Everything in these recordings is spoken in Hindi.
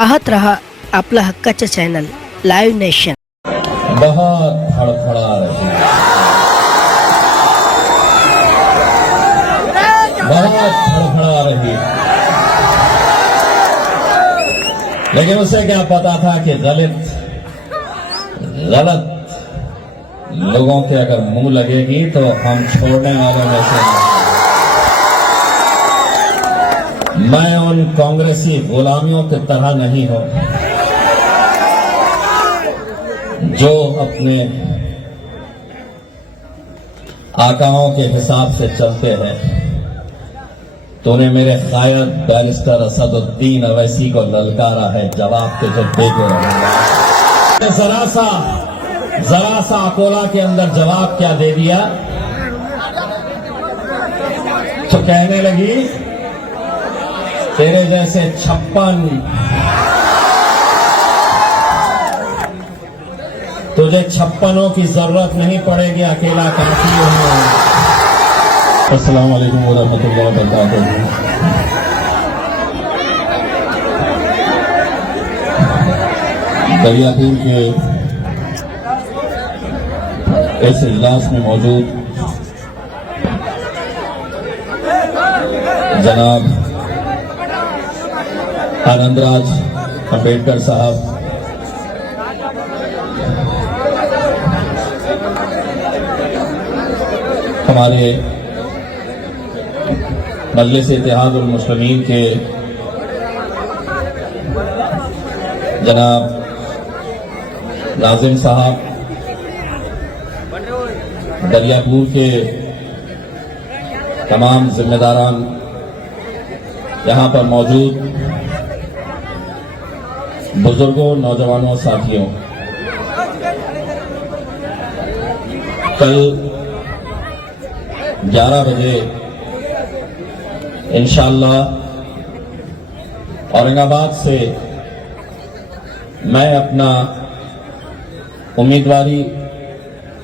पाहत रहा आपलं हक्काचं चॅनल लाईव्ह नेशन। बहुत फड़फड़ा रही है, बहुत फड़फड़ा रही है। लेकिन उसे क्या पता था कि गलत लोगों के अगर मुंह लगेगी तो हम छोड़ने वालों में से नहीं। मैं उन कांग्रेसी गुलामियों की तरह नहीं हूं जो अपने आकाओं के हिसाब से चलते हैं। तूने मेरे कायद बैरिस्टर असदुद्दीन अवैसी को ललकारा है, जवाब तुझे देते रहूंगा। जरा सा अकोला के अंदर जवाब क्या दे दिया तो कहने लगी तेरे जैसे 56 तुझे 56 की जरूरत नहीं पड़ेगी, अकेला काफी है। अस्सलाम वालेकुम वरहमतुल्लाहि वबरकातुहू। दरियापुर के इस इजलास में मौजूद जनाब आनंदराज अंबेडकर साहब, हमारे मजलिस इत्तेहादुल मुस्लिमीन के जनाब नाजिम साहब, दरियापुर के तमाम जिम्मेदारान, यहाँ पर मौजूद बुजुर्गों, नौजवानों, साथियों, कल 11 बजे इंशाअल्लाह औरंगाबाद से मैं अपना उम्मीदवारी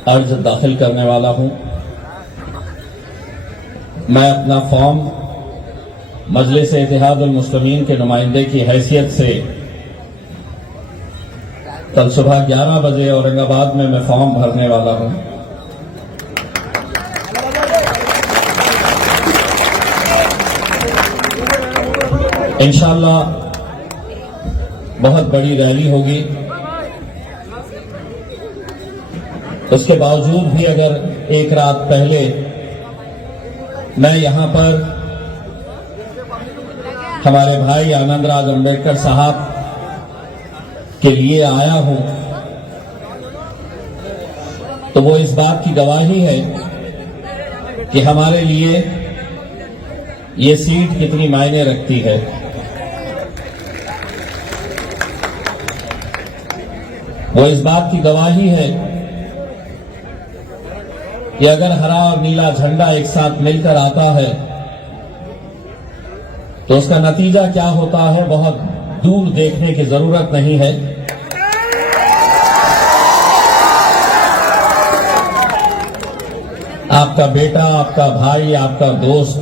अर्ज दाखिल करने वाला हूं। मैं अपना फॉर्म मजलिस इत्तेहादुल मुस्लिमीन के नुमाइंदे की हैसियत से कल सुबह 11 बजे औरंगाबाद में मैं फॉर्म भरने वाला हूं। इंशाअल्लाह बहुत बड़ी रैली होगी। उसके बावजूद भी अगर एक रात पहले मैं यहां पर हमारे भाई आनंदराज अंबेडकर साहब के लिए आया हूं, तो वो इस बात की गवाही है कि हमारे लिए ये सीट कितनी मायने रखती है। वो इस बात की गवाही है कि अगर हरा और नीला झंडा एक साथ मिलकर आता है तो उसका नतीजा क्या होता है बहुत दूर देखने की जरूरत नहीं है। आपका बेटा, आपका भाई, आपका दोस्त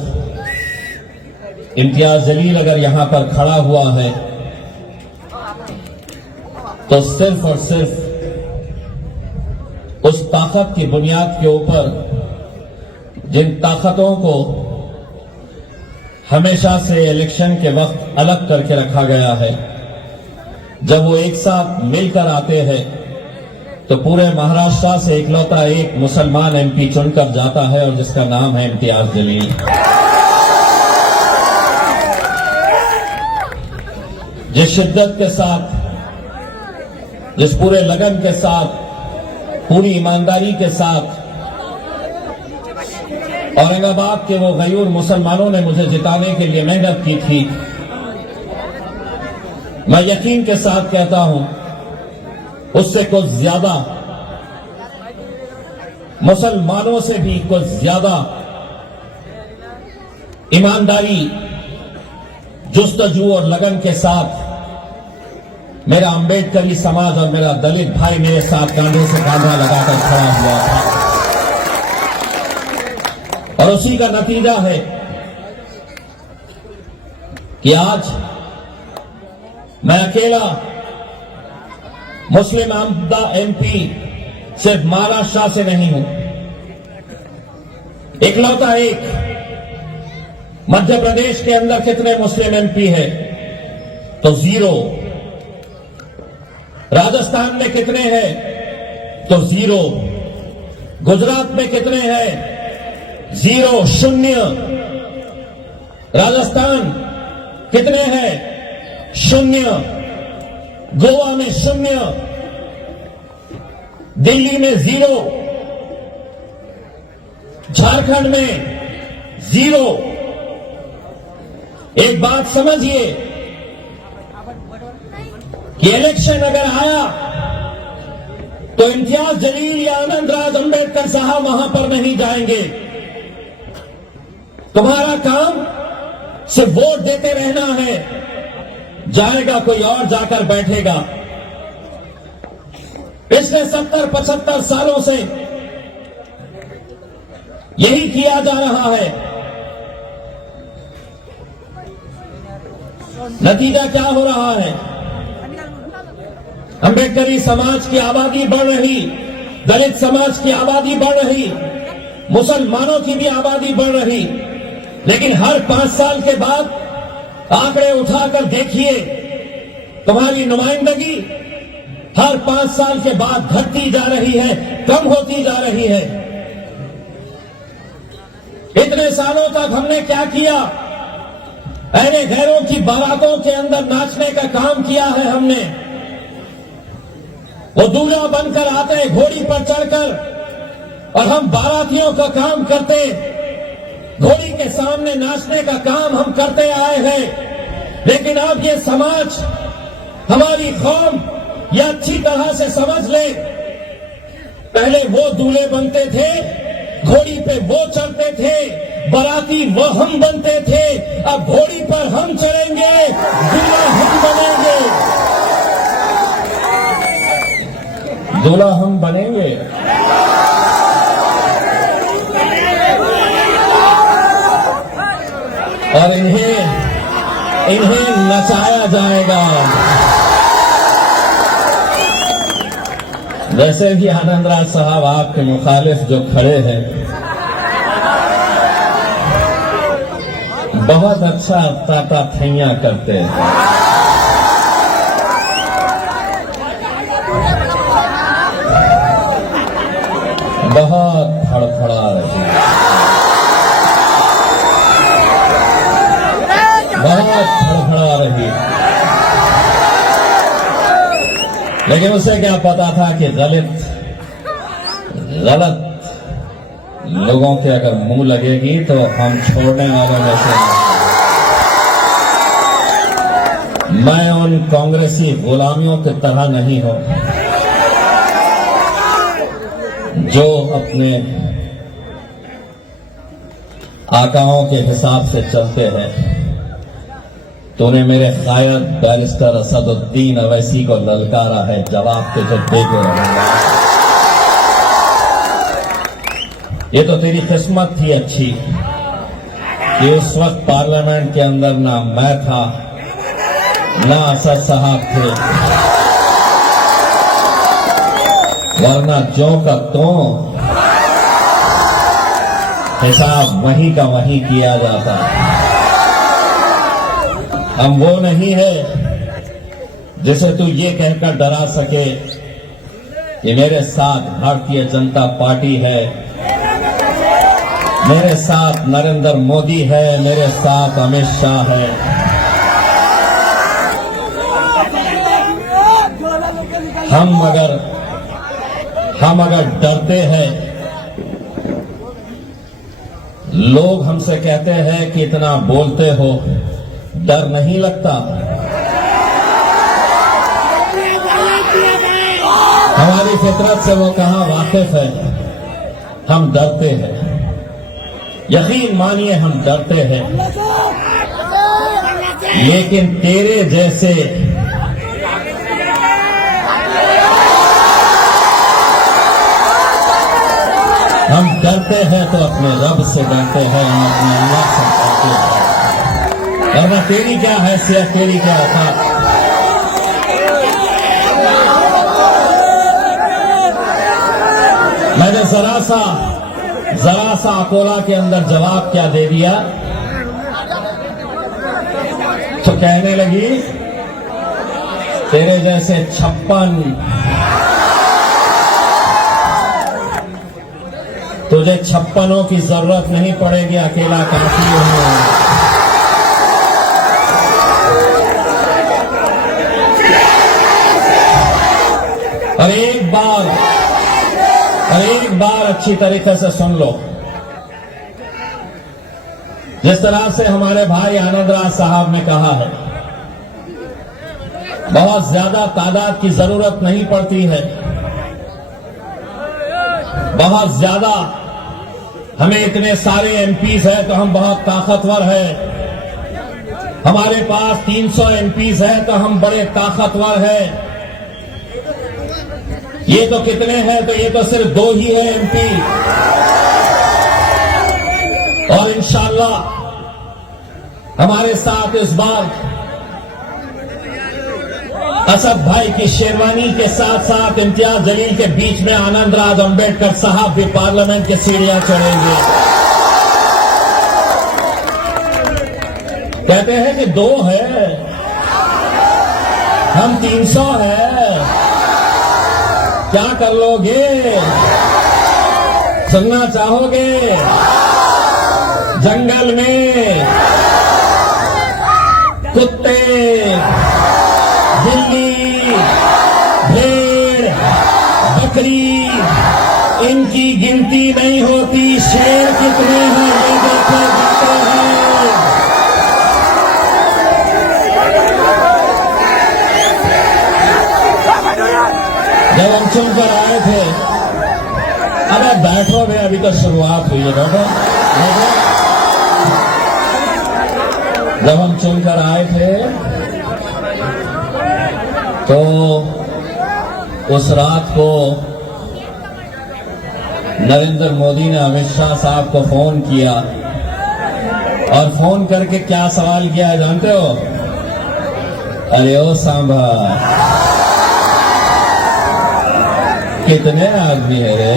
इम्तियाज जलील अगर यहां पर खड़ा हुआ है तो सिर्फ और सिर्फ उस ताकत की बुनियाद के ऊपर जिन ताकतों को हमेशा से इलेक्शन के वक्त अलग करके रखा गया है, जब वो एक साथ मिलकर आते हैं तो पूरे महाराष्ट्र से इकलौता एक मुसलमान एमपी चुनकर जाता है और जिसका नाम है इम्तियाज जलील। जिस शिद्दत के साथ, जिस पूरे लगन के साथ, पूरी ईमानदारी के साथ औरंगाबाद के वो गयूर मुसलमानों ने मुझे जिताने के लिए मेहनत की थी, मैं यकीन के साथ कहता हूं उससे कुछ ज्यादा, मुसलमानों से भी कुछ ज्यादा ईमानदारी, जुस्तजू और लगन के साथ मेरा अंबेडकरी समाज और मेरा दलित भाई मेरे साथ कांधे से कांधा लगाकर खड़ा हुआ था। और उसी का नतीजा है कि आज मैं अकेला मुस्लिम आमदा एमपी सिर्फ महाराष्ट्र से नहीं हूं, इकलौता एक। मध्य प्रदेश के अंदर कितने मुस्लिम एमपी है? तो 0। राजस्थान में कितने हैं? तो 0। गुजरात में कितने हैं? 0, 0। राजस्थान कितने हैं? 0। गोवा में 0, दिल्ली में 0, झारखंड में 0। एक बात समझिए कि इलेक्शन अगर आया तो इम्तियाज जलील या आनंदराज अंबेडकर साहब वहां पर नहीं जाएंगे। तुम्हारा काम सिर्फ वोट देते रहना है, जाएगा कोई और जाकर बैठेगा। पिछले 70-75 सालों से यही किया जा रहा है। नतीजा क्या हो रहा है? अंबेडकरी समाज की आबादी बढ़ रही, दलित समाज की आबादी बढ़ रही, मुसलमानों की भी आबादी बढ़ रही। लेकिन हर 5 साल के बाद आंकड़े उठाकर देखिए, तुम्हारी नुमाइंदगी हर 5 साल के बाद घटती जा रही है, कम होती जा रही है। इतने सालों तक हमने क्या किया? अहले गैरों की बारातों के अंदर नाचने का काम किया है हमने। वो दूल्हा बनकर आते घोड़ी पर चढ़कर, और हम बारातियों का काम करते, घोड़ी के सामने नाचने का काम हम करते आए हैं। लेकिन अब ये समाज, हमारी कौम ये अच्छी तरह से समझ ले, पहले वो दूल्हे बनते थे, घोड़ी पे वो चढ़ते थे, बाराती वो हम बनते थे। अब घोड़ी पर हम चढ़ेंगे, दूल्हा हम बनेंगे, दूल्हा हम बनेंगे। और इन्हें नचाया जाएगा। वैसे भी आनंदराज साहब आपके मुखालिफ जो खड़े हैं, बहुत अच्छा ताता थैया करते हैं। बहुत फड़फड़ा रही, बहुत फड़फड़ा रही। लेकिन उसे क्या पता था कि गलत लोगों के अगर मुंह लगेगी तो हम छोड़ने वालों में से नहीं। मैं उन कांग्रेसी गुलामियों की तरह नहीं हूं जो अपने आकाओं के हिसाब से चलते हैं। तूने मेरे कायद बैरिस्टर असदुद्दीन अवैसी को ललकारा है, जवाब तुझे देके रहूंगा। ये तो तेरी किस्मत थी अच्छी कि उस वक्त पार्लियामेंट के अंदर ना मैं था ना असद साहब थे, वरना जो का तो हिसाब वहीं का वहीं किया जाता। हम वो नहीं है जिसे तू ये कहकर डरा सके कि मेरे साथ भारतीय जनता पार्टी है, मेरे साथ नरेंद्र मोदी है, मेरे साथ अमित शाह है। हम अगर डरते हैं, लोग हमसे कहते हैं कि इतना बोलते हो, डर नहीं लगता। हमारी फितरत से वो कहां वाकिफ है। हम डरते हैं, यकीन मानिए हम डरते हैं। लेकिन तेरे जैसे हम डरते हैं तो अपने रब से डरते हैं, हम अपने अल्लाह से डरते हैं। और तेरी क्या हैसियत, तेरी क्या औकात, मैंने जरा सा अकोला के अंदर जवाब क्या दे दिया, तो कहने लगी तेरे जैसे 56, तुझे 56 की जरूरत नहीं पड़ेगी, अकेला काफी है। और एक बार अच्छी तरीके से सुन लो, जिस तरह से हमारे भाई आनंद राज साहब ने कहा है, बहुत ज्यादा तादाद की जरूरत नहीं पड़ती है, बहुत ज्यादा हमें इतने सारे एमपीज है तो हम बहुत ताकतवर है, हमारे पास 300 एमपीज है तो हम बड़े ताकतवर है। ये तो कितने हैं, तो ये तो सिर्फ 2 ही है एमपी, और इंशाअल्लाह हमारे साथ इस बार असद भाई की शेरवानी के साथ साथ इम्तियाज जलील के बीच में आनंद राज अंबेडकर साहब भी पार्लियामेंट की सीढ़ियां चढ़ेंगे। कहते हैं कि 2 है, हम 300 है, क्या कर लोगे? सुनना चाहोगे? जंगल में कुत्ते, बिल्ली, भेड़, बकरी, इनकी गिनती नहीं होती, शेर कितने हैं ये देखे जाते हैं। जब हम चुनकर आए थे, अरे बैठो भैया, अभी तो शुरुआत हुई है, बैठो। जब हम चुनकर आए थे तो उस रात को नरेंद्र मोदी ने अमित शाह साहब को फोन किया, और फोन करके क्या सवाल किया है जानते हो? अरे ओ सांभा, कितने आदमी है रे?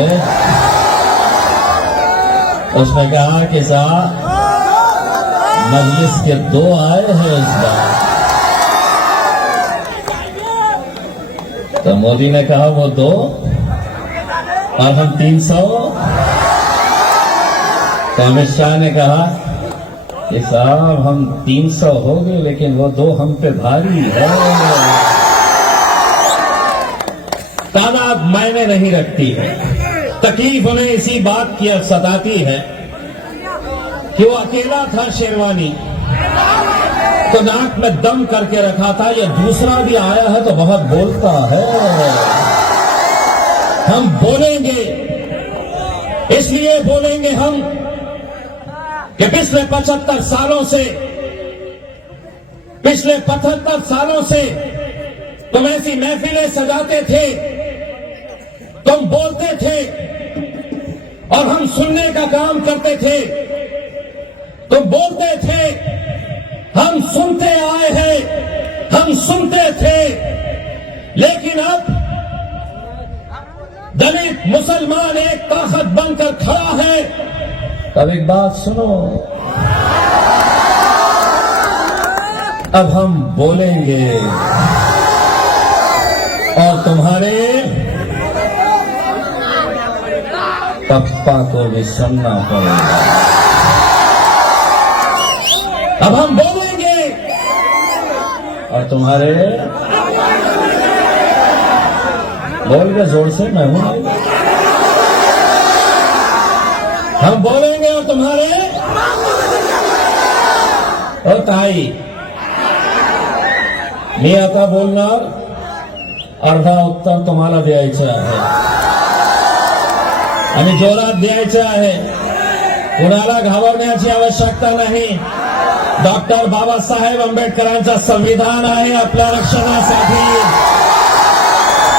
उसने कहा कि साहब मजलिस के 2 आए हैं इस बार। तो मोदी ने कहा वो 2 और हम 300। तो अमित शाह ने कहा कि साहब हम 300 हो गए, लेकिन वो 2 हम पे भारी है। तादाद मायने नहीं रखती है, तकलीफ उन्हें इसी बात की अब सताती है कि वो अकेला था शेरवानी, तो नाक में दम करके रखा था, ये दूसरा भी आया है तो बहुत बोलता है। हम बोलेंगे, इसलिए बोलेंगे हम कि पिछले 75 सालों से तुम ऐसी महफिलें सजाते थे, तुम बोलते थे और हम सुनने का काम करते थे। तुम बोलते थे, हम सुनते आए हैं, हम सुनते थे, लेकिन अब दलित मुसलमान एक ताकत बनकर खड़ा है। तब एक बात सुनो, अब हम बोलेंगे और तुम्हारे पप्पा को भी सुनना पड़ेगा। अब हम बोलेंगे और तुम्हारे, बोल के जोर से, मैं हूं। हम बोलेंगे और तुम्हारे, और ताई मी आता बोलणार, अर्धा उत्तर तुम्हाला द्यायचं आहे आणि जोरात द्यायचं आहे। कुणाला घाबरण्याची आवश्यकता नाही। डॉक्टर बाबासाहेब आंबेडकरांचं संविधान आहे आपल्या रक्षणासाठी,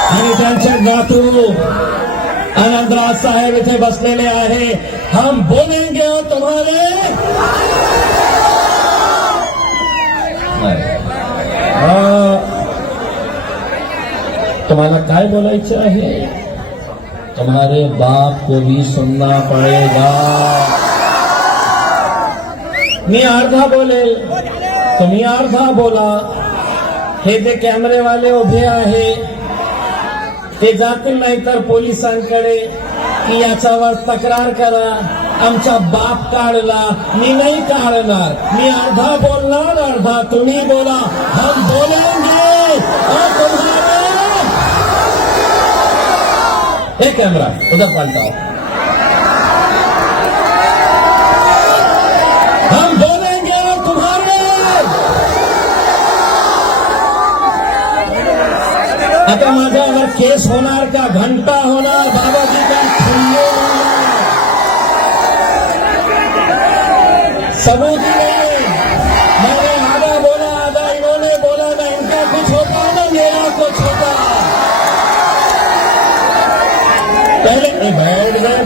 आणि त्यांचे नातू आनंदराज साहेब इथे बसलेले आहे। हम बोलेंगे और तुम्हारे, तुम्हाला काय बोलायचं आहे? तुम्हारे बाप को भी सुनना पड़ेगा। मी अर्धा बोलेल, तुम्ही अर्धा बोला। हे जे कॅमेरे वाले उभे आहे ते जातील नाहीतर पोलिसांकडे की याच्यावर तक्रार करा, आमचा बाप काढला। मी नाही काढणार, मी अर्धा बोलणार, अर्धा तुम्ही बोला। हम बोलेंगे और तुम्हारे एक कैमरा उधर पलटाओ। हम बोलेंगे और तुम्हारे आता माझ्यावर केस होणार का, घंटा होणार, बाबाजी का ठुल्ले सबूत ही नहीं। मैंने आधा बोला, आधा इन्होंने बोला, ना इनका कुछ होता ना मेरा कुछ होता। पहले बैठ गए,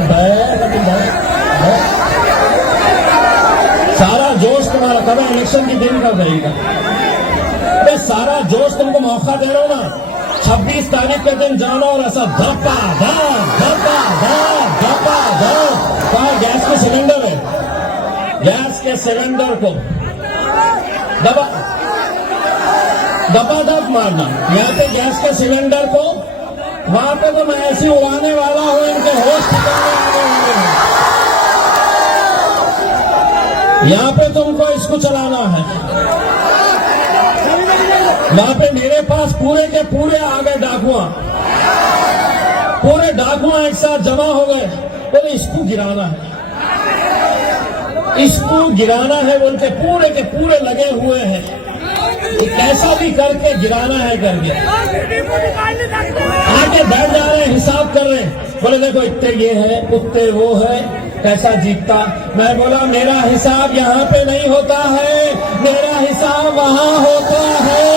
सारा जोश तुम्हारा कब इलेक्शन की दिन कब रहेगा? सारा जोश तुमको मौका दे रहा हूं ना, 26 तारीख के दिन जानो और ऐसा धप्पा धप धप्पा धप धप्पा धप। कहा गैस के सिलेंडर है, गैस के सिलेंडर को दबा दबा दब मारना। यहाँ पे गैस के सिलेंडर को, वहां पे तो मैं ऐसी उड़ाने वाला हूं, इनके होश ठिकाने आने वाले हैं। यहाँ पे तुमको इसको चलाना है। वहां पे मेरे पास पूरे के पूरे आ गए डाकुआ, पूरे डाकुआ एक साथ जमा हो गए। बोले इसको गिराना है, इसको गिराना है बोल के पूरे लगे हुए हैं। कैसा भी करके गिराना है करके आगे बैठ जा रहे हैं, हिसाब कर रहे हैं। बोले देखो इतने ये है, उतने वो है, कैसा जीतता। मैं बोला मेरा हिसाब यहाँ पे नहीं होता है, मेरा हिसाब वहां होता है।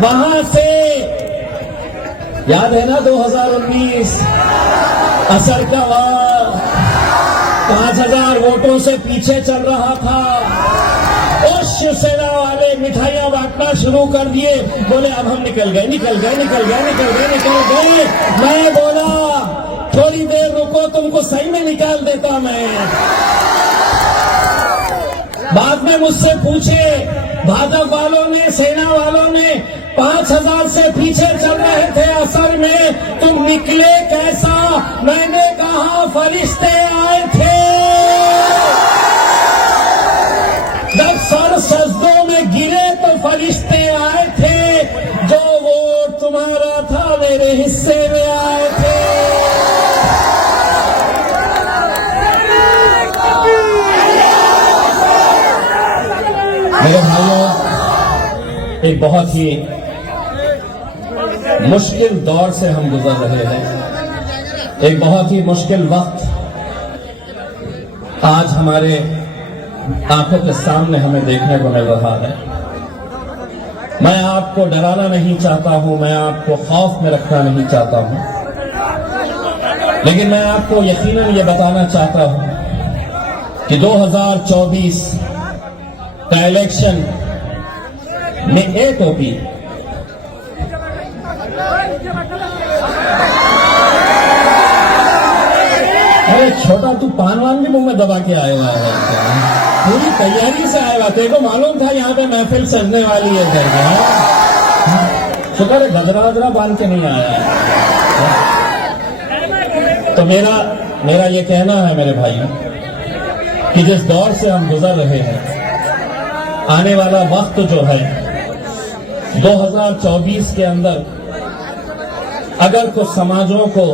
वहां से याद है ना 2019 असर का वार, 5000 वोटों से पीछे चल रहा था। उस शिवसेना वाले मिठाइयां बांटना शुरू कर दिए। बोले अब हम निकल गए। मैं बोला थोड़ी देर रुको, तुमको सही में निकाल देता मैं। बाद में मुझसे पूछे भाजपा वालों ने, सेना वालों ने 5000 से पीछे चल रहे थे असर में, तुम निकले कैसा? मैंने कहा फरिश्ते आए थे। जब सर सजदों में गिरे तो फरिश्ते आए थे, जो वोट तुम्हारा था मेरे हिस्से में आए थे। मेरे भाइयों, एक बहुत ही मुश्किल दौर से हम गुजर रहे हैं। एक बहुत ही मुश्किल वक्त आज हमारे आंखों के सामने हमें देखने को मिल रहा है। मैं आपको डराना नहीं चाहता हूं, मैं आपको खौफ में रखना नहीं चाहता हूं, लेकिन मैं आपको यकीनन ये बताना चाहता हूं कि 2024 का इलेक्शन में एक ओपी अरे छोटा तू पान वान भी मुंह में दबा के आया हुआ है, पूरी तैयारी से आया हुआ। तेरे को मालूम था यहाँ पे महफिल सजने वाली है करके, शुक्र है गजरा बांध के नहीं आया। तो मेरा ये कहना है मेरे भाइयों कि जिस दौर से हम गुजर रहे हैं, आने वाला वक्त जो है 2024 के अंदर अगर कुछ समाजों को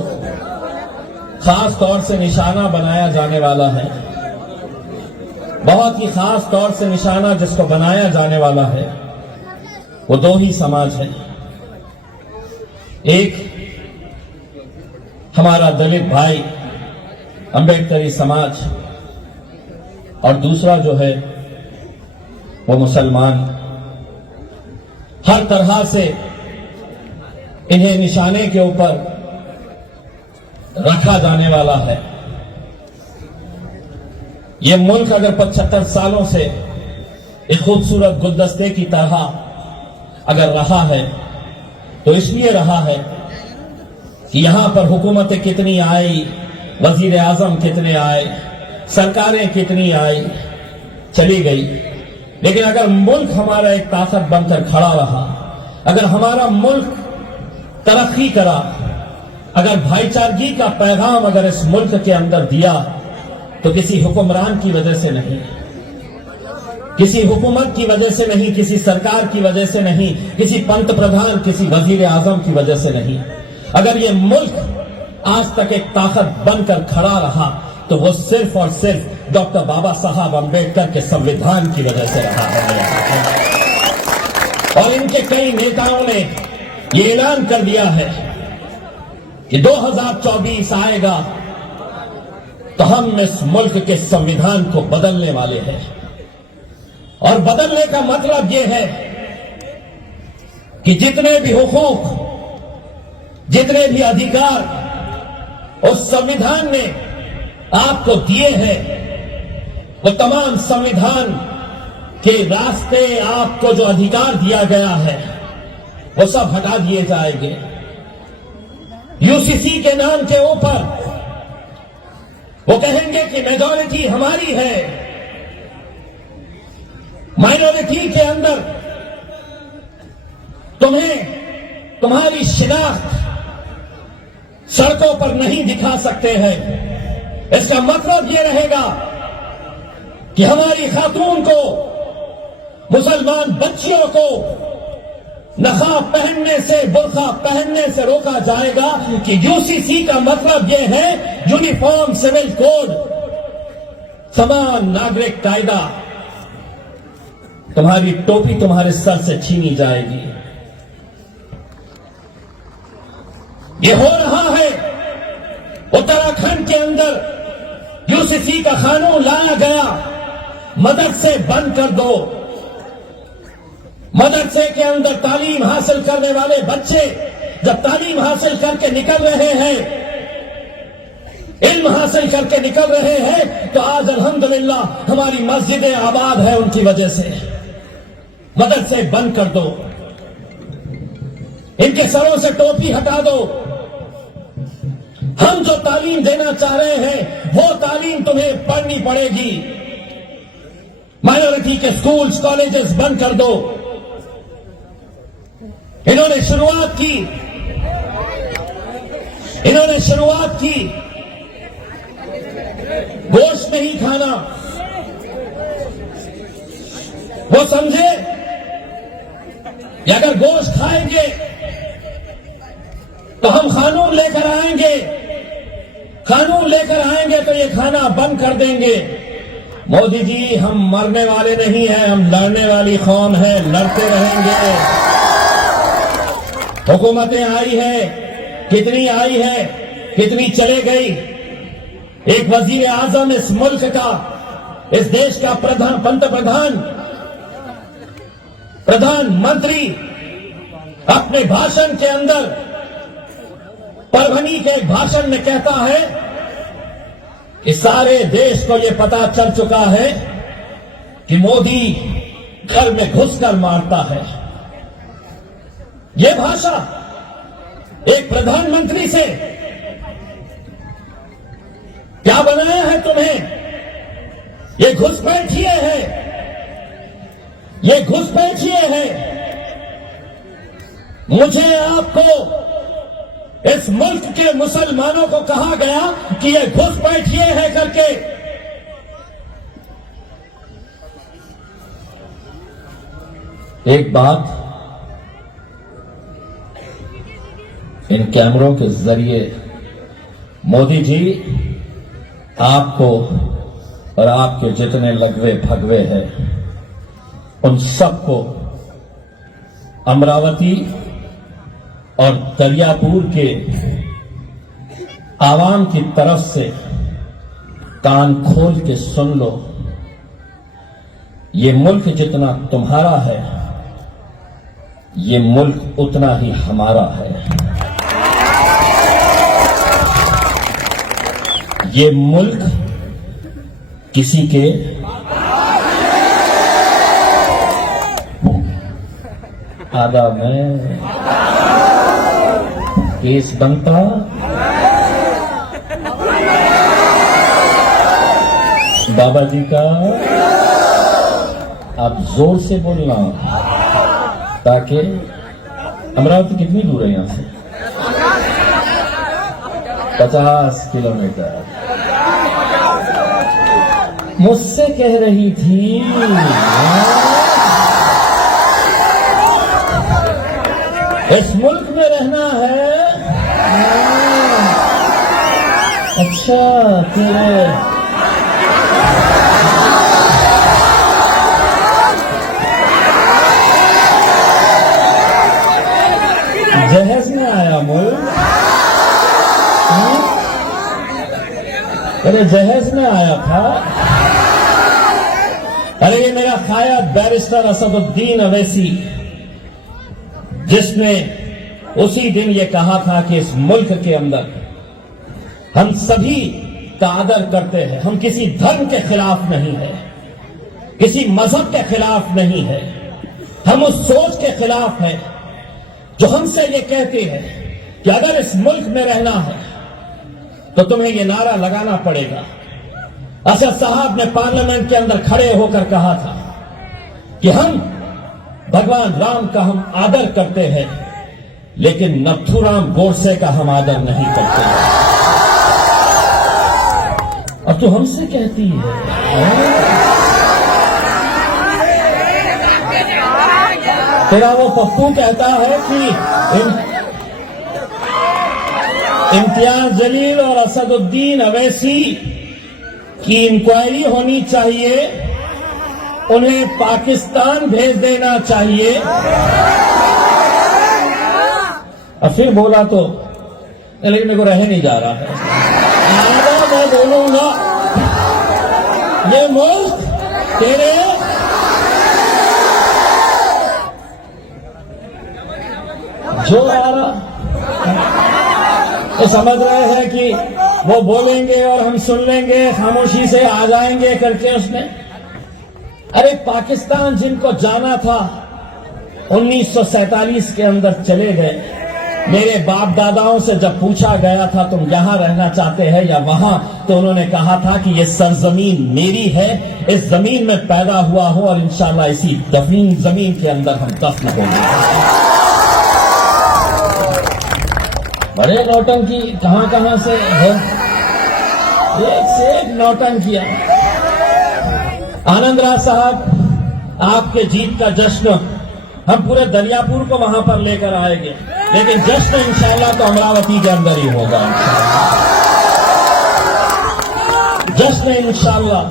खास तौर से निशाना बनाया जाने वाला है, बहुत ही खास तौर से निशाना जिसको बनाया जाने वाला है, वो दो ही समाज है। एक हमारा दलित भाई अंबेडकरी समाज, और दूसरा जो है वो मुसलमान। हर तरह से इन्हें निशाने के ऊपर रखा जाने वाला है। ये मुल्क अगर 75 सालों से एक खूबसूरत गुलदस्ते की तरह अगर रहा है, तो इसलिए रहा है कि यहां पर हुकूमतें कितनी आई, वजीर आजम कितने आए, सरकारें कितनी आई, चली गई, लेकिन अगर मुल्क हमारा एक ताकत बनकर खड़ा रहा, अगर हमारा मुल्क तरक्की करा, अगर भाईचारगी का पैगाम अगर इस मुल्क के अंदर दिया, तो किसी हुक्मरान की वजह से नहीं, किसी हुकूमत की वजह से नहीं, किसी सरकार की वजह से नहीं, किसी पंत प्रधान, किसी वजीर आजम की वजह से नहीं। अगर ये मुल्क आज तक एक ताकत बनकर खड़ा रहा तो वो सिर्फ और सिर्फ डॉक्टर बाबा साहब अम्बेडकर के संविधान की वजह से रहा है। और इनके कई नेताओं ने ये ऐलान कर दिया है कि 2024 आएगा तो हम इस मुल्क के संविधान को बदलने वाले हैं। और बदलने का मतलब यह है कि जितने भी हुकूक, जितने भी अधिकार उस संविधान ने आपको दिए हैं, वो तमाम संविधान के रास्ते आपको जो अधिकार दिया गया है वो सब हटा दिए जाएंगे। यूसीसी के नाम के ऊपर वो कहेंगे कि मेजॉरिटी हमारी है, माइनॉरिटी के अंदर तुम्हें तुम्हारी शिनाख्त सड़कों पर नहीं दिखा सकते हैं। इसका मतलब यह रहेगा कि हमारी खातून को, मुसलमान बच्चियों को नकाब पहनने से, बुर्का पहनने से रोका जाएगा कि यूसीसी का मतलब यह है यूनिफॉर्म सिविल कोड, समान नागरिक कायदा। तुम्हारी टोपी तुम्हारे सर से छीनी जाएगी। ये हो रहा है उत्तराखंड के अंदर, यूसीसी का कानून लाया गया, मदरसे बंद कर दो। मदरसे के अंदर तालीम हासिल करने वाले बच्चे जब तालीम हासिल करके निकल रहे हैं, इल्म हासिल करके निकल रहे हैं, तो आज अल्हम्दुलिल्लाह हमारी मस्जिदें आबाद है उनकी वजह से। मदरसे बंद कर दो, इनके सरों से टोपी हटा दो। हम जो तालीम देना चाह रहे हैं वो तालीम तुम्हें पढ़नी पड़ेगी। माइनॉरिटी के स्कूल्स, कॉलेजेस बंद कर दो। इन्होंने शुरुआत की गोश्त नहीं खाना। वो समझे कि अगर गोश्त खाएंगे तो हम कानून लेकर आएंगे, कानून लेकर आएंगे तो ये खाना बंद कर देंगे। मोदी जी, हम मरने वाले नहीं हैं, हम लड़ने वाली कौम है, लड़ते रहेंगे। हुकूमतें आई है, कितनी आई है, कितनी चले गई। एक वजीर आजम इस मुल्क का, इस देश का प्रधानमंत्री अपने भाषण के अंदर, परभनी के एक भाषण में कहता है कि सारे देश को यह पता चल चुका है कि मोदी घर में घुसकर मारता है। यह भाषा एक प्रधानमंत्री से, क्या बनाया है तुम्हें? ये घुसपैठिए है, ये घुसपैठिए है। मुझे आपको, इस मुल्क के मुसलमानों को कहा गया कि ये घुसपैठिए है करके। एक बात इन कैमरों के जरिए मोदी जी आपको और आपके जितने लगवे भगवे हैं उन सबको अमरावती और दरियापुर के आवाम की तरफ से कान खोल के सुन लो। ये मुल्क जितना तुम्हारा है, ये मुल्क उतना ही हमारा है। ये मुल्क किसी के आधा में केस बनता। बाबा जी का आप जोर से बोलना, ताकि अमरावती कितनी दूर है यहां से? 50 किलोमीटर। मुझसे कह रही थी इस मुल्क में रहना है। अच्छा, तेरे जहेज में आया मुल्क? अरे जहेज में आया था। अरे ये मेरा खायद बैरिस्टर असदुद्दीन अवैसी, जिसने उसी दिन ये कहा था कि इस मुल्क के अंदर हम सभी का आदर करते हैं, हम किसी धर्म के खिलाफ नहीं है, किसी मजहब के खिलाफ नहीं है, हम उस सोच के खिलाफ है जो हमसे ये कहती है कि अगर इस मुल्क में रहना है तो तुम्हें ये नारा लगाना पड़ेगा। असद साहब ने पार्लियामेंट के अंदर खड़े होकर कहा था कि हम भगवान राम का हम आदर करते हैं, लेकिन नथुराम गोडसे का हम आदर नहीं करते। अब तो हमसे कहती है तेरा वो पप्पू कहता है कि इम्तियाज जलील और असदुद्दीन अवैसी की इंक्वायरी होनी चाहिए, उन्हें पाकिस्तान भेज देना चाहिए। और फिर बोला तो लेकिन मेरे को रह नहीं जा रहा है। आधा मैं बोलूंगा ये मुल्क तेरे जो आ रहा तो समझ रहे हैं कि वो बोलेंगे और हम सुन लेंगे, खामोशी से आ जाएंगे करके उसने। अरे पाकिस्तान जिनको जाना था 1947 के अंदर चले गए। मेरे बाप दादाओं से जब पूछा गया था तुम यहां रहना चाहते हैं या वहां, तो उन्होंने कहा था कि ये सरजमीन मेरी है, इस जमीन में पैदा हुआ हूं और इंशाल्लाह इसी दफीन जमीन के अंदर हम दफन होंगे। बड़े नौटंकी कहां से है, एक से एक नौटंकियां। आनंदराज साहब, आपके जीत का जश्न हम पूरे दरियापुर को वहां पर लेकर आएंगे, लेकिन जश्न इंशाल्लाह तो अमरावती के अंदर ही होगा। जश्न इंशाल्लाह।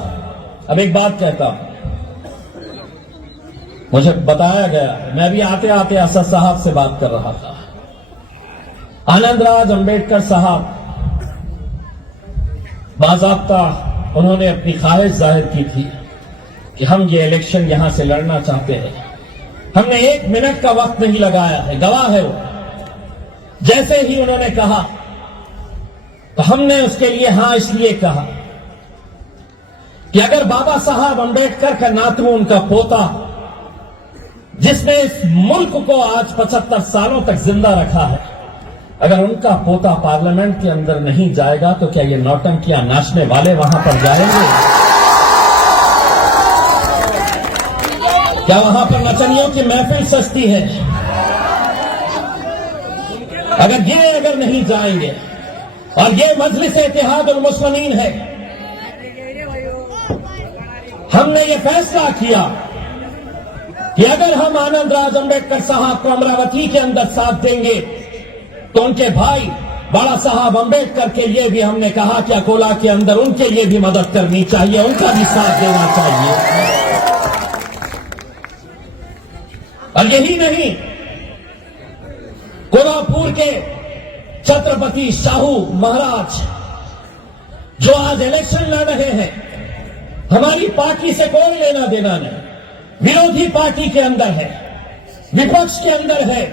अब एक बात कहता हूं, मुझे बताया गया, मैं भी आते आते असद साहब से बात कर रहा था। आनंदराज अंबेडकर साहब बाज़ाब्ता उन्होंने अपनी ख्वाहिश जाहिर की थी कि हम ये इलेक्शन यहां से लड़ना चाहते हैं। हमने 1 मिनट का वक्त नहीं लगाया है, गवाह है वो। जैसे ही उन्होंने कहा तो हमने उसके लिए हां इसलिए कहा कि अगर बाबा साहब अंबेडकर का नातू, उनका पोता, जिसने इस मुल्क को आज 75 सालों तक जिंदा रखा है, अगर उनका पोता पार्लियामेंट के अंदर नहीं जाएगा तो क्या ये नौटंकियां नाचने वाले वहां पर जाएंगे? क्या वहां पर नचनियों की महफिल सस्ती है? अगर नहीं जाएंगे, और ये मजलिस इत्तेहादुल मुस्लिमीन है, हमने ये फैसला किया कि अगर हम आनंदराज अंबेडकर साहब को अमरावती के अंदर साथ देंगे तो उनके भाई बाला साहब अंबेडकर के लिए भी हमने कहा कि अकोला के अंदर उनके लिए भी मदद करनी चाहिए, उनका भी साथ देना चाहिए। और यही नहीं, कोल्हापुर के छत्रपति शाहू महाराज जो आज इलेक्शन लड़ रहे हैं, हमारी पार्टी से कोई लेना देना नहीं, विरोधी पार्टी के अंदर है, विपक्ष के अंदर है,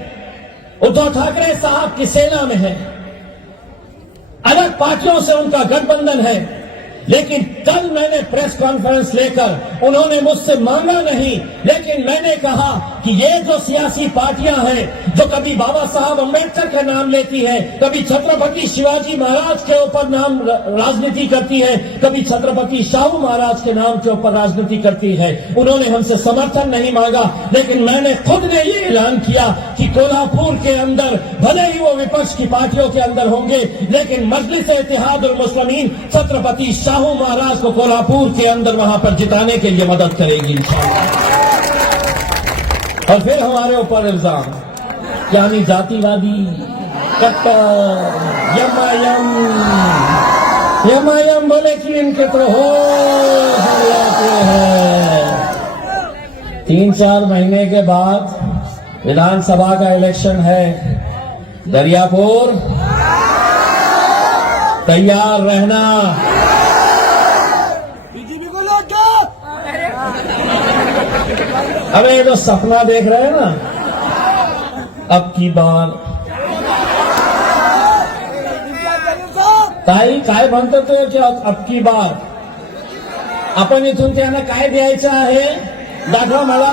उद्धव ठाकरे साहब की सेना में है, अलग पार्टियों से उनका गठबंधन है, लेकिन कल मैंने प्रेस कॉन्फ्रेंस लेकर उन्होंने मुझसे मांगा नहीं, लेकिन मैंने कहा कि ये जो सियासी पार्टियां हैं जो कभी बाबा साहब अम्बेडकर का नाम लेती है, कभी छत्रपति शिवाजी महाराज के ऊपर नाम राजनीति करती है, कभी छत्रपति शाहू महाराज के नाम के ऊपर राजनीति करती है, उन्होंने हमसे समर्थन नहीं मांगा। लेकिन मैंने खुद ने ये ऐलान किया कि कोल्हापुर के अंदर भले ही वो विपक्ष की पार्टियों के अंदर होंगे, लेकिन मजलिस इत्तेहादुल मुस्लिमीन छत्रपति शाहू महाराज को कोल्हापुर के अंदर वहां पर जिताने के लिए मदद करेगी इंशाअल्लाह। और फिर हमारे ऊपर इल्जाम, यानी जातिवादी, कट्टर, यमायम बोले कि इनके तो हो जाते हैं। 3-4 महीने के बाद विधानसभा का इलेक्शन है, दरियापुर तैयार रहना। अरे ये जो सपना देख रहे हैं ना, अब की बार ताई काय म्हणतो तो की अब की बार आपण इथून त्यांना काय द्यायचं आहे, दाखवा मला,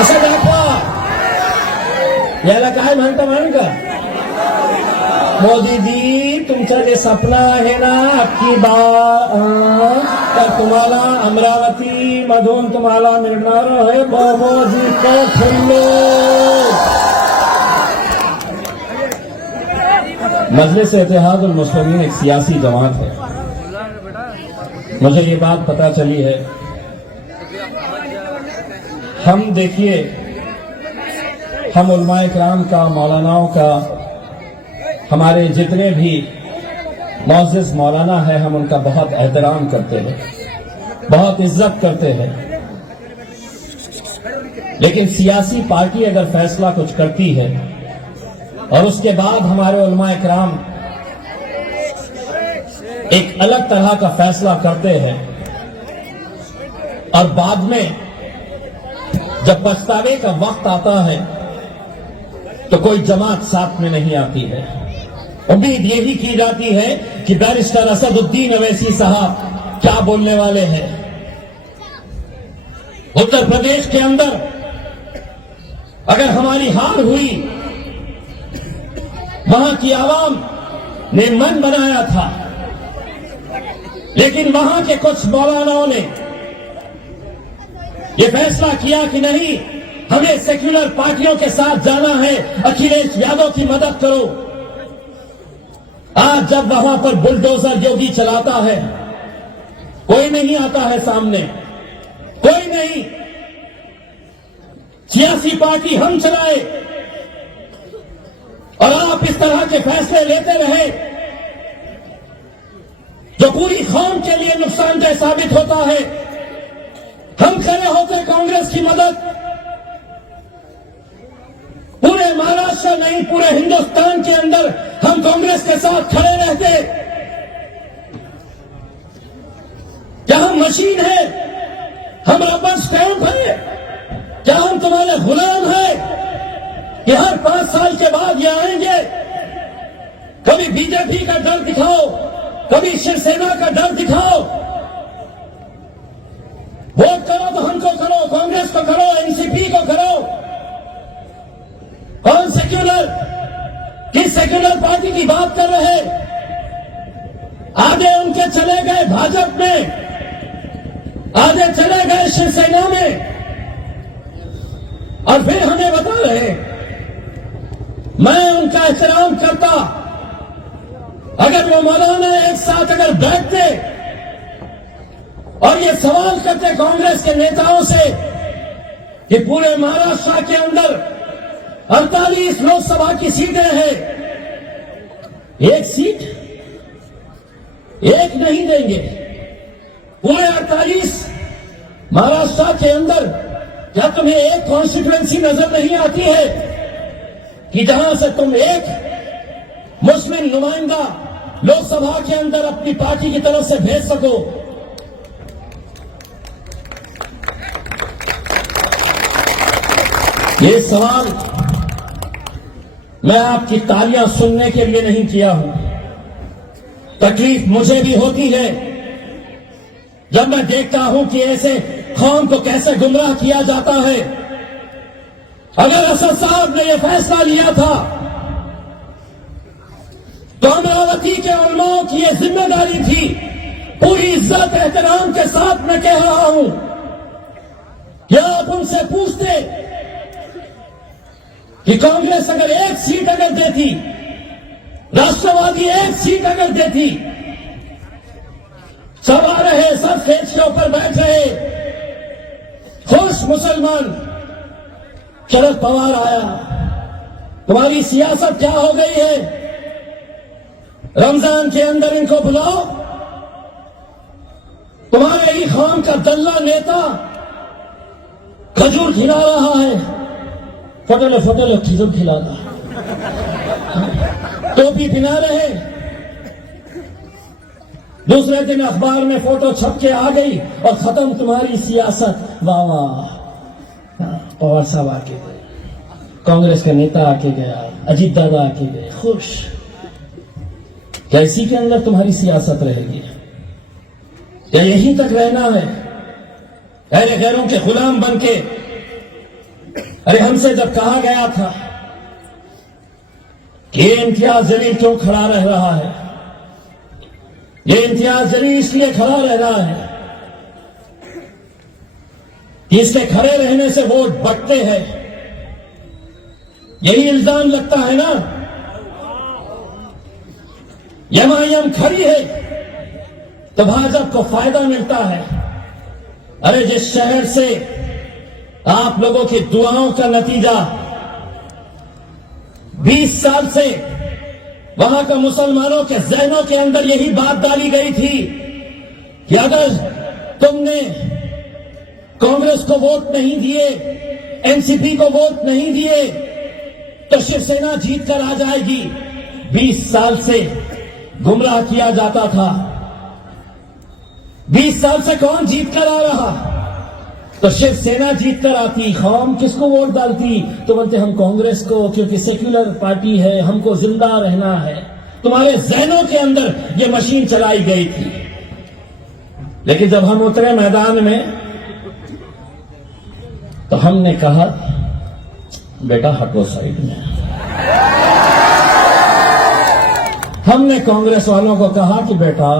असं दाखवा। याला काय म्हणतो म्हणून का, मोदीजी तुमचं जे सपना आहे ना अबकी बार, तर तुम्हाला अमरावती मधून तुम्हाला मिळणार आहे बाबाजी का खिल्ले। मजलिस इत्तेहादुल मुस्लिमीन एक सियासी जमात है। मुझे ये बात पता चली है, हम देखिए, हम उलमाए किराम का, मौलानाओं का, हमारे जितने भी मौजूद मौलाना है, हम उनका बहुत एहतराम करते हैं, बहुत इज्जत करते हैं। लेकिन सियासी पार्टी अगर फैसला कुछ करती है और उसके बाद हमारे उलमाए किराम एक अलग तरह का फैसला करते हैं और बाद में जब पछतावे का वक्त आता है तो कोई जमात साथ में नहीं आती है। उम्मीद यही की जाती है कि बैरिस्टर असदुद्दीन अवैसी साहब क्या बोलने वाले हैं। उत्तर प्रदेश के अंदर अगर हमारी हार हुई, वहां की आवाम ने मन बनाया था, लेकिन वहां के कुछ मौलानाओं ने यह फैसला किया कि नहीं, हमें सेक्युलर पार्टियों के साथ जाना है, अखिलेश यादव की मदद करो। आज जब वहां पर बुलडोजर योगी चलाता है, कोई नहीं आता है सामने, कोई नहीं। सियासी पार्टी हम चलाए और आप इस तरह के फैसले लेते रहे जो पूरी कौम के लिए नुकसानदेह साबित होता है। हम खड़े होते कांग्रेस की मदद, पूरे महाराष्ट्र नहीं पूरे हिंदुस्तान के अंदर हम कांग्रेस के साथ खड़े रहते। क्या हम मशीन है, हम रबर स्टैंप है, क्या हम तुम्हारे गुलाम है कि हर 5 साल के बाद ये आएंगे? कभी बीजेपी का डर दिखाओ, कभी शिवसेना का डर दिखाओ। वोट करो तो हमको करो, कांग्रेस को करो, एनसीपी को करो। कौन सेक्युलर, किस सेक्युलर पार्टी की बात कर रहे? आधे उनके चले गए भाजपा में, आधे चले गए शिवसेना में, और फिर हमें बता रहे। मैं उनका एहतराम करता अगर वो मौलाना एक साथ अगर बैठते और ये सवाल करते कांग्रेस के नेताओं से कि पूरे महाराष्ट्र के अंदर 48 लोकसभा की सीटें हैं, एक सीट एक नहीं देंगे, पूरे 48 महाराष्ट्र के अंदर क्या तुम्हें एक कॉन्स्टिट्यूएंसी नजर नहीं आती है कि जहां से तुम एक मुस्लिम नुमाइंदा लोकसभा के अंदर अपनी पार्टी की तरफ से भेज सको? ये सवाल मैं आपकी तालियां सुनने के लिए नहीं किया हूं, तकलीफ मुझे भी होती है जब मैं देखता हूं कि ऐसे कौम को कैसे गुमराह किया जाता है। अगर असद साहब ने यह फैसला लिया था तो अमरावती के उलमाओं की यह जिम्मेदारी थी। पूरी इज्जत एहतराम के साथ मैं कह रहा हूं, क्या आप उनसे पूछते कि कांग्रेस अगर एक सीट अगर देती, राष्ट्रवादी एक सीट अगर देती, सब आ रहे, सब खेत के ऊपर बैठ रहे, खुश मुसलमान, शरद पवार आया, तुम्हारी सियासत क्या हो गई है? रमजान के अंदर इनको बुलाओ, तुम्हारे ही खान का दल्ला नेता खजूर खिला रहा है, फटल खजूर खिला रहा, टोपी पिना रहे। दूसरे दिन अखबार में फोटो छप के आ गई और खत्म तुम्हारी सियासत। वाह वाह, पवार साहब आके गए, कांग्रेस का नेता आके गया, अजीत दादा आके गए, खुश। क्या इसी के अंदर तुम्हारी सियासत रहेगी? क्या यहीं तक रहना है? अरे गैरों के गुलाम बन के? अरे हमसे जब कहा गया था कि ये इम्तियाज जलील क्यों खड़ा रह रहा है, ये इम्तियाज जलील इसलिए खड़ा रह रहा है कि इसके खड़े रहने से वोट बढ़ते हैं, यही इल्जाम लगता है ना। एमआईएम खड़ी है तो भाजपा को फायदा मिलता है। अरे जिस शहर से आप लोगों की दुआओं का नतीजा 20 साल से वहां का मुसलमानों के जहनों के अंदर यही बात डाली गई थी कि अगर तुमने कांग्रेस को वोट नहीं दिए, एनसीपी को वोट नहीं दिए तो शिवसेना जीत कर आ जाएगी। 20 साल से गुमराह किया जाता था। 20 साल से कौन जीत कर आ रहा? तो शिवसेना जीत कर आती। कौम किसको वोट डालती? तो बोलते हम कांग्रेस को, क्योंकि सेक्युलर पार्टी है, हमको जिंदा रहना है। तुम्हारे जहनों के अंदर ये मशीन चलाई गई थी। लेकिन जब हम उतरे मैदान में तो हमने कहा बेटा हटो साइड में। हमने कांग्रेस वालों को कहा कि बेटा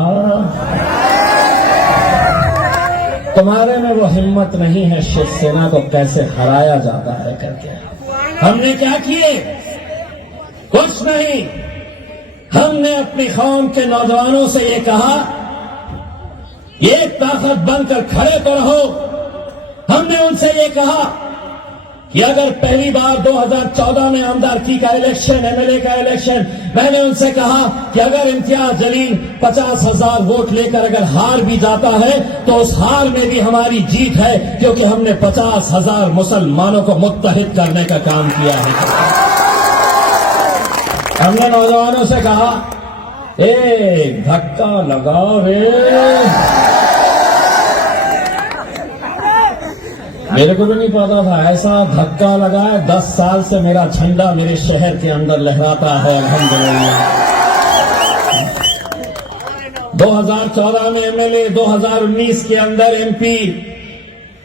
तुम्हारे में वो हिम्मत नहीं है शिवसेना को कैसे हराया जाता है करके। हमने क्या किए? कुछ नहीं। हमने अपनी कौम के नौजवानों से ये कहा, एक ताकत बनकर खड़े तो रहो। हमने उनसे ये कहा कि अगर पहली बार 2014 में आमदारकी का इलेक्शन, एमएलए का इलेक्शन, मैंने उनसे कहा कि अगर इम्तियाज जलील 50,000 वोट लेकर अगर हार भी जाता है तो उस हार में भी हमारी जीत है, क्योंकि हमने 50,000 मुसलमानों को मुत्तहिद करने का काम किया है। हमने नौजवानों से कहा एक धक्का लगाओ रे। मेरे को भी नहीं पता था ऐसा धक्का लगा है। 10 साल से मेरा झंडा मेरे शहर के अंदर लहराता है अल्हम्दुलिल्लाह। 2014 में एमएलए, 2019 के अंदर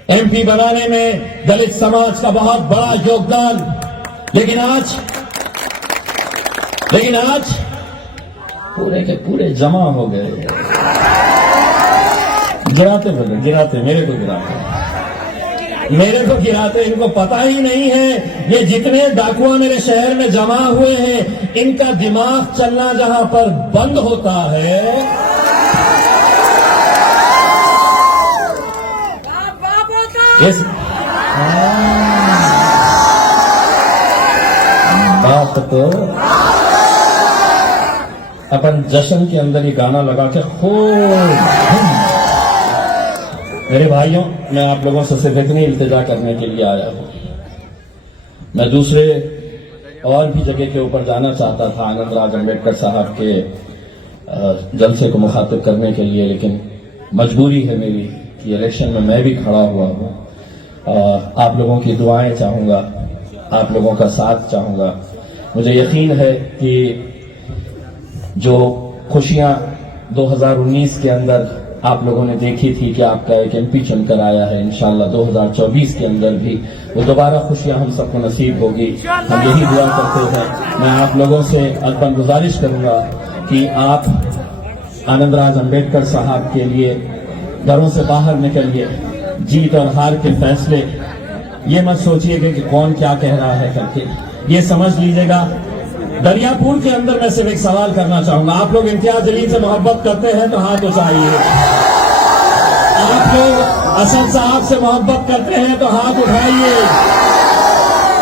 एमपी बनाने में दलित समाज का बहुत बड़ा योगदान। लेकिन आज पूरे के पूरे जमा हो गए। गिराते मेरे को गिराते। इनको पता ही नहीं है ये जितने डाकुआ मेरे शहर में जमा हुए हैं, इनका दिमाग चलना जहां पर बंद होता है, इस बात तो अपन जश्न के अंदर ही गाना लगा के खूब। मेरे भाइयों, मैं आप लोगों से सिर्फ इतनी इल्तिजा करने के लिए आया हूं। मैं दूसरे और भी जगह के ऊपर जाना चाहता था, आनंद राज अम्बेडकर साहब के जलसे को मुखातिब करने के लिए, लेकिन मजबूरी है मेरी कि इलेक्शन में मैं भी खड़ा हुआ हूं। आप लोगों की दुआएं चाहूंगा, आप लोगों का साथ चाहूंगा। मुझे यकीन है कि जो खुशियां 2019 के अंदर आप लोगों ने देखी थी कि आपका एक एमपी चुनकर आया है। इंशाल्लाह 2024 के अंदर भी वो दोबारा खुशियां हम सबको नसीब होगी, हम यही दुआ करते हैं। मैं आप लोगों से अल्पन गुजारिश करूंगा कि आप आनंदराज अंबेडकर साहब के लिए घरों से बाहर निकलिए। जीत और हार के फैसले ये मत सोचिएगा कि कौन क्या कह रहा है करके, ये समझ लीजिएगा। दरियापुर के अंदर मैं सिर्फ एक सवाल करना चाहूंगा, आप लोग इम्तियाज जलील से मोहब्बत करते हैं तो हाथ उठाइए। आप लोग असद साहब से मोहब्बत करते हैं तो हाथ उठाइए।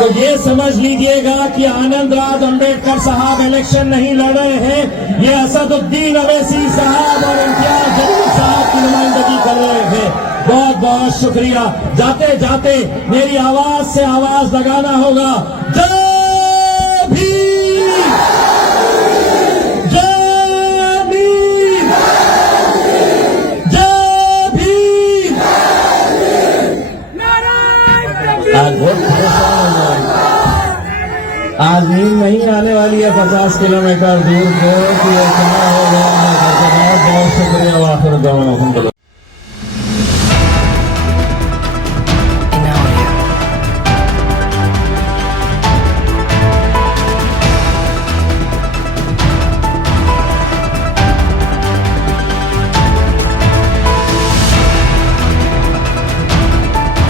तो ये समझ लीजिएगा कि आनंदराज अंबेडकर साहब इलेक्शन नहीं लड़ रहे हैं, ये असदुद्दीन अवैसी साहब और इम्तियाज जलील साहब की नुमाइंदगी कर रहे हैं। बहुत बहुत शुक्रिया। जाते जाते मेरी आवाज से आवाज लगाना होगा, जय भीम, जय भीम, जय भीम। आज बहुत परेशान हो गए, आज नींद नहीं आने वाली है 50 किलोमीटर दूर को कि ये क्या हो गया। बहुत बहुत शुक्रिया। वाखिर दवाना।